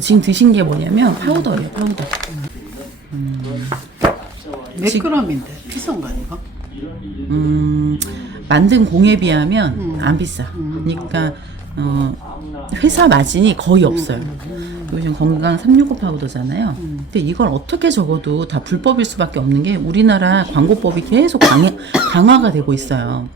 지금 드신 게 뭐냐면 파우더예요, 파우더. 몇 그램인데 비싼가 이거? 만든 공에 비하면 안 비싸. 그러니까 회사 마진이 거의 없어요. 요즘 건강 365 파우더잖아요. 근데 이걸 어떻게 적어도 다 불법일 수밖에 없는 게 우리나라 광고법이 계속 강화가 되고 있어요.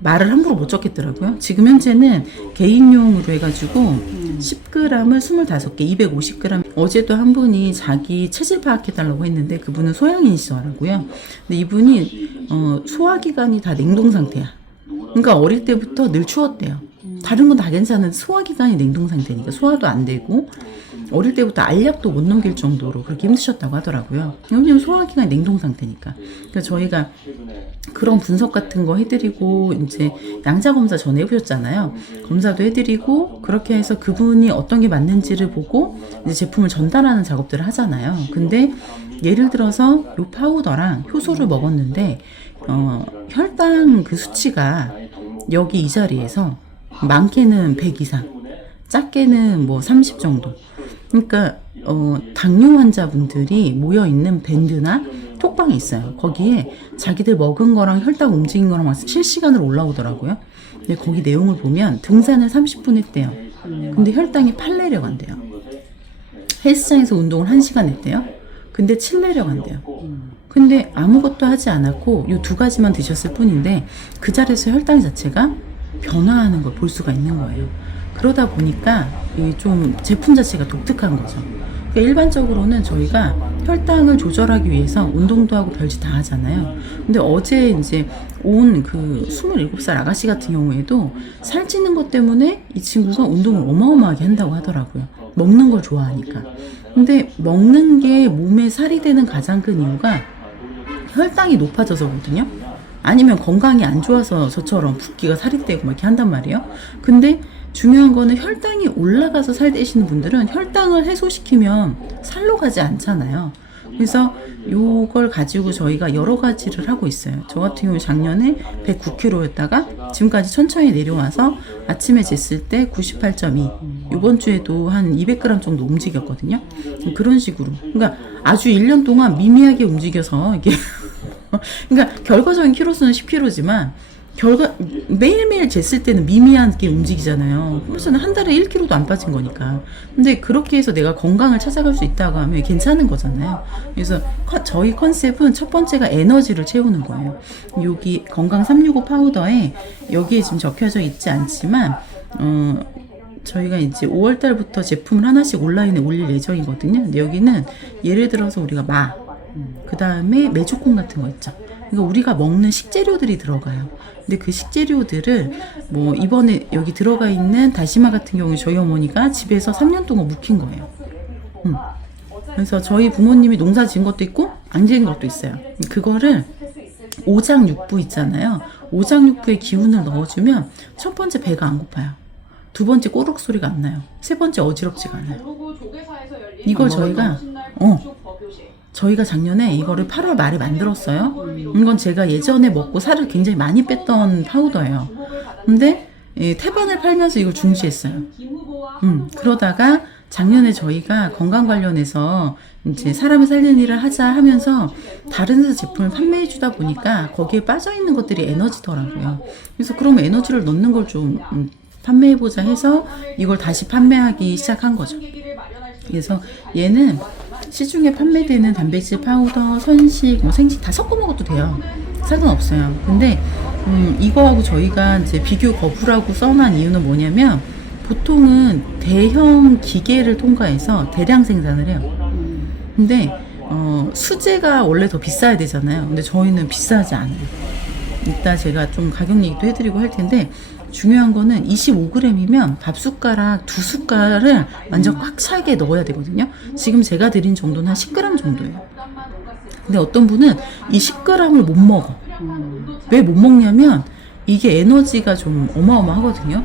말을 함부로 못 적겠더라고요. 지금 현재는 개인용으로 해가지고 10g을 25개, 250g. 어제도 한 분이 자기 체질 파악해달라고 했는데 그분은 소양인이시더라고요. 근데 이분이 소화기관이 다 냉동 상태야. 그러니까 어릴 때부터 늘 추웠대요. 다른 건 다 괜찮은데 소화기관이 냉동 상태니까 소화도 안 되고 어릴 때부터 알약도 못 넘길 정도로 그렇게 힘드셨다고 하더라고요. 왜냐면 소화기관이 냉동 상태니까. 그래서 저희가 그런 분석 같은 거 해드리고 이제 양자 검사 전에 해보셨잖아요. 검사도 해드리고 그렇게 해서 그분이 어떤 게 맞는지를 보고 이제 제품을 전달하는 작업들을 하잖아요. 근데 예를 들어서 요 파우더랑 효소를 먹었는데 혈당 그 수치가 여기 이 자리에서 많게는 100 이상, 작게는 뭐 30 정도. 그러니까 당뇨 환자분들이 모여있는 밴드나 톡방이 있어요. 거기에 자기들 먹은 거랑 혈당 움직인 거랑 실시간으로 올라오더라고요. 근데 거기 내용을 보면 등산을 30분 했대요. 근데 혈당이 8 내려간대요. 헬스장에서 운동을 1시간 했대요. 근데 7 내려간대요. 근데 아무것도 하지 않았고 이 두 가지만 드셨을 뿐인데 그 자리에서 혈당 자체가 변화하는 걸 볼 수가 있는 거예요. 그러다 보니까 좀 제품 자체가 독특한 거죠. 그러니까 일반적으로는 저희가 혈당을 조절하기 위해서 운동도 하고 별짓 다 하잖아요. 근데 어제 이제 온 그 27살 아가씨 같은 경우에도 살찌는 것 때문에 이 친구가 운동을 어마어마하게 한다고 하더라고요. 먹는 걸 좋아하니까. 근데 먹는 게 몸에 살이 되는 가장 큰 이유가 혈당이 높아져서거든요. 아니면 건강이 안 좋아서 저처럼 붓기가 살이 떼고 막 이렇게 한단 말이에요. 근데 중요한 거는 혈당이 올라가서 살 떼시는 분들은 혈당을 해소시키면 살로 가지 않잖아요. 그래서 요걸 가지고 저희가 여러 가지를 하고 있어요. 저 같은 경우 작년에 109kg였다가 지금까지 천천히 내려와서 아침에 쟀을 때 98.2. 이번 주에도 한 200g 정도 움직였거든요. 그런 식으로. 그러니까 아주 1년 동안 미미하게 움직여서 이게 그러니까 결과적인 키로수는 10kg지만 매일매일 쟀을 때는 미미하게 움직이잖아요. 그래서는 한 달에 1kg도 안 빠진 거니까. 근데 그렇게 해서 내가 건강을 찾아갈 수 있다고 하면 괜찮은 거잖아요. 그래서 저희 컨셉은 첫 번째가 에너지를 채우는 거예요. 여기 건강 365 파우더에 여기에 지금 적혀져 있지 않지만 저희가 이제 5월 달부터 제품을 하나씩 온라인에 올릴 예정이거든요. 근데 여기는 예를 들어서 우리가 그 다음에 메조콩 같은 거 있죠. 그러니까 우리가 먹는 식재료들이 들어가요. 근데 그 식재료들을 뭐 이번에 여기 들어가 있는 다시마 같은 경우에 저희 어머니가 집에서 3년 동안 묵힌 거예요. 그래서 저희 부모님이 농사 지은 것도 있고 안 지은 것도 있어요. 그거를 오장육부 있잖아요. 오장육부에 기운을 넣어주면 첫 번째 배가 안 고파요. 두 번째 꼬르륵 소리가 안 나요. 세 번째 어지럽지가 않아요. 이걸 저희가 작년에 이거를 8월 말에 만들었어요. 이건 제가 예전에 먹고 살을 굉장히 많이 뺐던 파우더예요. 근데 태반을 팔면서 이걸 중지했어요. 그러다가 작년에 저희가 건강 관련해서 이제 사람을 살리는 일을 하자 하면서 다른 회사 제품을 판매해 주다 보니까 거기에 빠져 있는 것들이 에너지더라고요. 그래서 그러면 에너지를 넣는 걸 좀 판매해보자 해서 이걸 다시 판매하기 시작한 거죠. 그래서 얘는 시중에 판매되는 단백질 파우더, 선식, 생식 다 섞어 먹어도 돼요. 상관없어요. 근데 이거하고 저희가 이제 비교 거부라고 써놓은 이유는 뭐냐면 보통은 대형 기계를 통과해서 대량 생산을 해요. 근데 수제가 원래 더 비싸야 되잖아요. 근데 저희는 비싸지 않아요. 이따 제가 좀 가격 얘기도 해드리고 할 텐데 중요한 거는 25g이면 밥숟가락 2숟갈을 완전 꽉 차게 넣어야 되거든요. 지금 제가 드린 정도는 한 10g 정도예요. 근데 어떤 분은 이 10g을 못 먹어. 왜 못 먹냐면 이게 에너지가 좀 어마어마하거든요.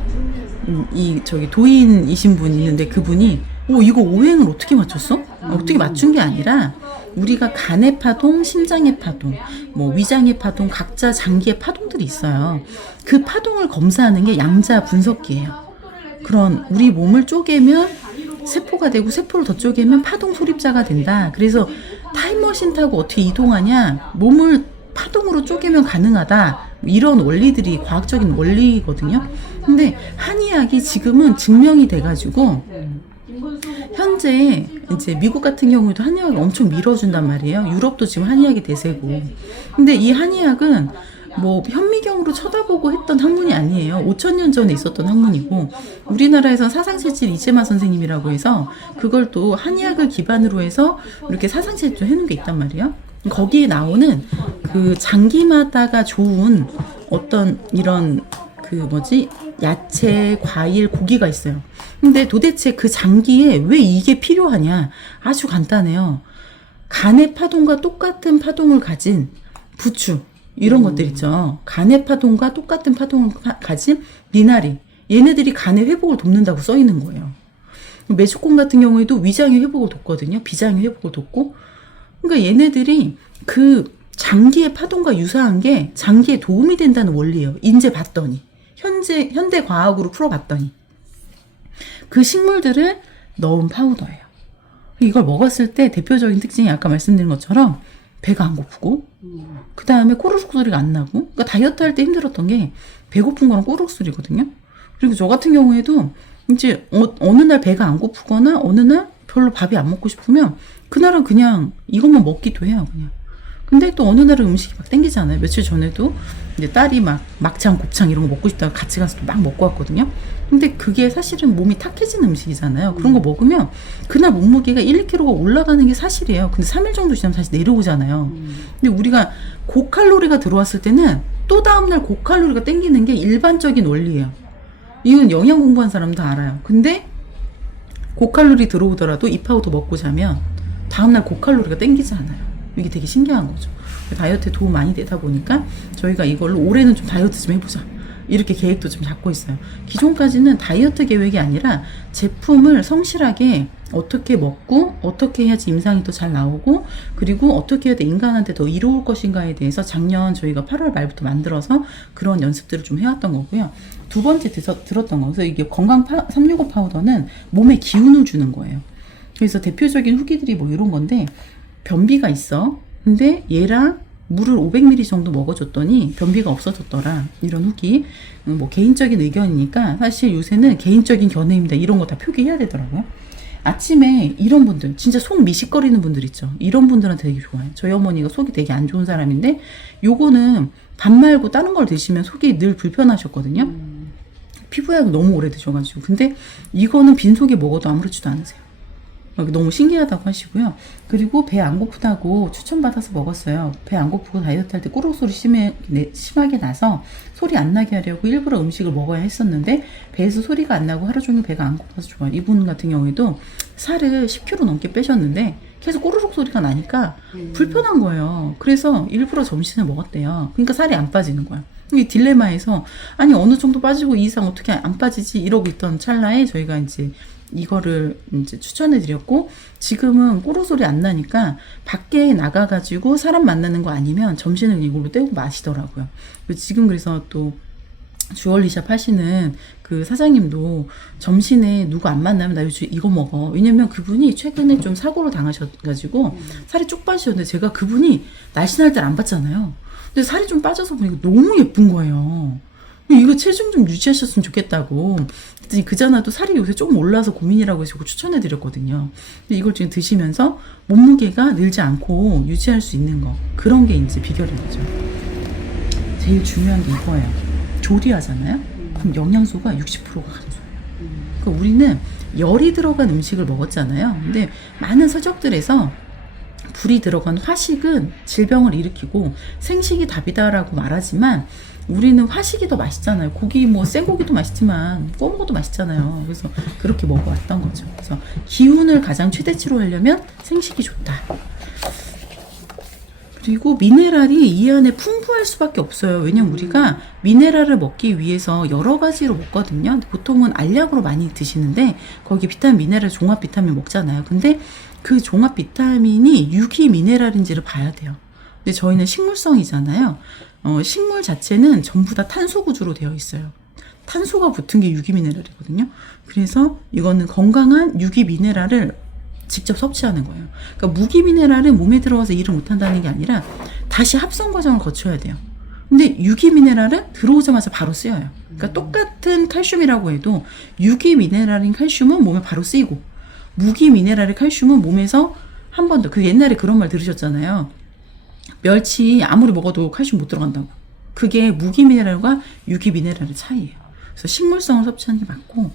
저기 도인이신 분 있는데 그분이 이거 오행을 어떻게 맞췄어? 어떻게 맞춘 게 아니라 우리가 간의 파동, 심장의 파동, 뭐 위장의 파동, 각자 장기의 파동들이 있어요. 그 파동을 검사하는 게 양자 분석기예요. 그런 우리 몸을 쪼개면 세포가 되고 세포를 더 쪼개면 파동 소립자가 된다. 그래서 타임머신 타고 어떻게 이동하냐? 몸을 파동으로 쪼개면 가능하다. 이런 원리들이 과학적인 원리거든요. 근데 한의학이 지금은 증명이 돼가지고 현재 이제 미국 같은 경우에도 한의학을 엄청 밀어준단 말이에요. 유럽도 지금 한의학이 대세고. 근데 이 한의학은 뭐 현미경으로 쳐다보고 했던 학문이 아니에요. 5,000년 전에 있었던 학문이고 우리나라에서 사상체질 이재마 선생님이라고 해서 그걸 또 한의학을 기반으로 해서 이렇게 사상체질 해놓은 게 있단 말이에요. 거기에 나오는 그 장기마다가 좋은 어떤 이런 그 뭐지 야채, 과일, 고기가 있어요. 근데 도대체 그 장기에 왜 이게 필요하냐? 아주 간단해요. 간의 파동과 똑같은 파동을 가진 부추 이런 것들 있죠. 간의 파동과 똑같은 파동을 가진 미나리. 얘네들이 간의 회복을 돕는다고 써 있는 거예요. 메주콩 같은 경우에도 위장의 회복을 돕거든요. 비장의 회복을 돕고. 그러니까 얘네들이 그 장기의 파동과 유사한 게 장기에 도움이 된다는 원리예요. 인제 봤더니. 현대 과학으로 풀어봤더니. 그 식물들을 넣은 파우더예요. 이걸 먹었을 때 대표적인 특징이 아까 말씀드린 것처럼 배가 안 고프고 그 다음에 꼬르륵 소리가 안 나고 그러니까 다이어트 할 때 힘들었던 게 배고픈 거랑 꼬르륵 소리거든요. 그리고 저 같은 경우에도 이제 어느 날 배가 안 고프거나 어느 날 별로 밥이 안 먹고 싶으면 그날은 그냥 이것만 먹기도 해요. 그냥. 근데 또 어느 날은 음식이 막 땡기잖아요. 며칠 전에도 이제 딸이 막 막창, 곱창 이런 거 먹고 싶다고 같이 가서 막 먹고 왔거든요. 근데 그게 사실은 몸이 탁해진 음식이잖아요. 그런 거 먹으면 그날 몸무게가 1, 2kg가 올라가는 게 사실이에요. 근데 3일 정도 지나면 다시 내려오잖아요. 근데 우리가 고칼로리가 들어왔을 때는 또 다음날 고칼로리가 땡기는 게 일반적인 원리예요. 이건 영양 공부한 사람 다 알아요. 근데 고칼로리 들어오더라도 이 파우더 먹고 자면 다음날 고칼로리가 땡기지 않아요. 이게 되게 신기한 거죠. 다이어트에 도움 많이 되다 보니까 저희가 이걸로 올해는 좀 다이어트 좀 해보자. 이렇게 계획도 좀 잡고 있어요. 기존까지는 다이어트 계획이 아니라 제품을 성실하게 어떻게 먹고 어떻게 해야지 임상이 또 잘 나오고 그리고 어떻게 해야 돼 인간한테 더 이로울 것인가에 대해서 작년 저희가 8월 말부터 만들어서 그런 연습들을 좀 해왔던 거고요. 두 번째 들었던 거. 그래서 이게 건강 365 파우더는 몸에 기운을 주는 거예요. 그래서 대표적인 후기들이 뭐 이런 건데 변비가 있어. 근데 얘랑 물을 500ml 정도 먹어줬더니 변비가 없어졌더라. 이런 후기. 뭐 개인적인 의견이니까 사실 요새는 개인적인 견해입니다. 이런 거 다 표기해야 되더라고요. 아침에 이런 분들 진짜 속 미식거리는 분들 있죠. 이런 분들한테 되게 좋아요. 저희 어머니가 속이 되게 안 좋은 사람인데 요거는 밥 말고 다른 걸 드시면 속이 늘 불편하셨거든요. 피부약을 너무 오래 드셔가지고. 근데 이거는 빈속에 먹어도 아무렇지도 않으세요. 너무 신기하다고 하시고요. 그리고 배 안 고프다고 추천받아서 먹었어요. 배 안 고프고 다이어트 할 때 꼬르륵 소리 심하게 나서 소리 안 나게 하려고 일부러 음식을 먹어야 했었는데 배에서 소리가 안 나고 하루 종일 배가 안 고파서 좋아요. 이분 같은 경우에도 살을 10kg 넘게 빼셨는데 계속 꼬르륵 소리가 나니까 불편한 거예요. 그래서 일부러 점심을 먹었대요. 그러니까 살이 안 빠지는 거야. 이 딜레마에서 아니 어느 정도 빠지고 이 이상 어떻게 안 빠지지 이러고 있던 찰나에 저희가 이제 이거를 이제 추천해 드렸고 지금은 꼬르 소리 안 나니까 밖에 나가가지고 사람 만나는 거 아니면 점심을 이걸로 때우고 마시더라고요. 지금 그래서 또 주얼리샵 하시는 그 사장님도 점심에 누구 안 만나면 나 요즘 이거 먹어. 왜냐면 그분이 최근에 좀 사고를 당하셔가지고 살이 쭉 빠지셨는데 제가 그분이 날씬할 때 안 봤잖아요. 근데 살이 좀 빠져서 보니까 너무 예쁜 거예요. 이거 체중 좀 유지하셨으면 좋겠다고. 그랬더니 그자나도 살이 요새 조금 올라서 고민이라고 해서 추천해드렸거든요. 근데 이걸 지금 드시면서 몸무게가 늘지 않고 유지할 수 있는 거. 그런 게 이제 비결인 거죠. 제일 중요한 게 이거예요. 조리하잖아요? 그럼 영양소가 60%가 감소해요. 그러니까 우리는 열이 들어간 음식을 먹었잖아요. 근데 많은 서적들에서 불이 들어간 화식은 질병을 일으키고 생식이 답이다라고 말하지만 우리는 화식이 더 맛있잖아요. 고기 뭐 생고기도 맛있지만 구워 먹어도 맛있잖아요. 그래서 그렇게 먹어왔던 거죠. 그래서 기운을 가장 최대치로 하려면 생식이 좋다. 그리고 미네랄이 이 안에 풍부할 수밖에 없어요. 왜냐면 우리가 미네랄을 먹기 위해서 여러 가지로 먹거든요. 보통은 알약으로 많이 드시는데 거기 비타민, 미네랄, 종합 비타민 먹잖아요. 근데 그 종합 비타민이 유기 미네랄인지를 봐야 돼요. 근데 저희는 식물성이잖아요. 식물 자체는 전부 다 탄소 구조로 되어 있어요. 탄소가 붙은 게 유기미네랄이거든요. 그래서 이거는 건강한 유기미네랄을 직접 섭취하는 거예요. 그러니까 무기미네랄은 몸에 들어가서 일을 못한다는 게 아니라 다시 합성 과정을 거쳐야 돼요. 근데 유기미네랄은 들어오자마자 바로 쓰여요. 그러니까 똑같은 칼슘이라고 해도 유기미네랄인 칼슘은 몸에 바로 쓰이고 무기미네랄의 칼슘은 몸에서 한 번 더, 그 옛날에 그런 말 들으셨잖아요. 멸치 아무리 먹어도 칼슘 못 들어간다고. 그게 무기미네랄과 유기미네랄의 차이예요. 그래서 식물성을 섭취하는 게 맞고